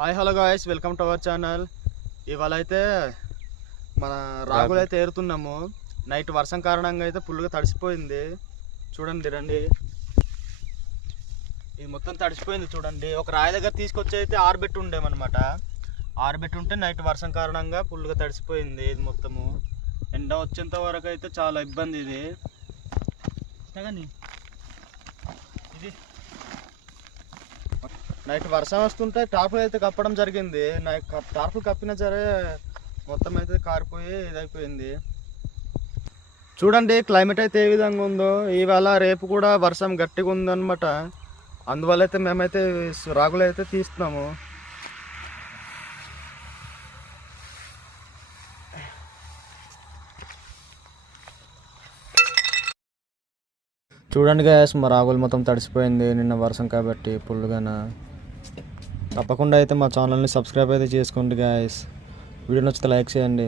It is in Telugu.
Hi hello guys, welcome to our channel. ఇవాళ అయితే మన రాగులు అయితే ఏరుతున్నాము. నైట్ వర్షం కారణంగా అయితే ఫుల్గా తడిసిపోయింది. చూడండి రండి, ఇది మొత్తం తడిసిపోయింది చూడండి. ఒక రాయి దగ్గర తీసుకొచ్చి అయితే ఆరబెట్టి ఉండేమన్నమాట. ఆరబెట్టి ఉంటే నైట్ వర్షం కారణంగా ఫుల్గా తడిసిపోయింది. ఇది మొత్తము ఎండ వచ్చేంత వరకు అయితే చాలా ఇబ్బంది. ఇది నైట్ వర్షం వస్తుంటే టార్పులు అయితే కప్పడం జరిగింది. నైట్ టార్పులు కప్పినా సరే మొత్తం అయితే కారిపోయి ఇదైపోయింది. చూడండి క్లైమేట్ అయితే ఏ విధంగా ఉందో. ఇవాళ రేపు కూడా వర్షం గట్టిగా ఉందన్నమాట. అందువల్ల అయితే మేమైతే రాగులు అయితే తీస్తున్నాము. చూడండి గాయస్, మా రాగులు మొత్తం తడిసిపోయింది నిన్న వర్షం కాబట్టి ఫుల్గాన. తప్పకుండా అయితే మా ఛానల్ని సబ్స్క్రైబ్ అయితే చేసుకోండి గాయస్. వీడియో నచ్చితే లైక్ చేయండి.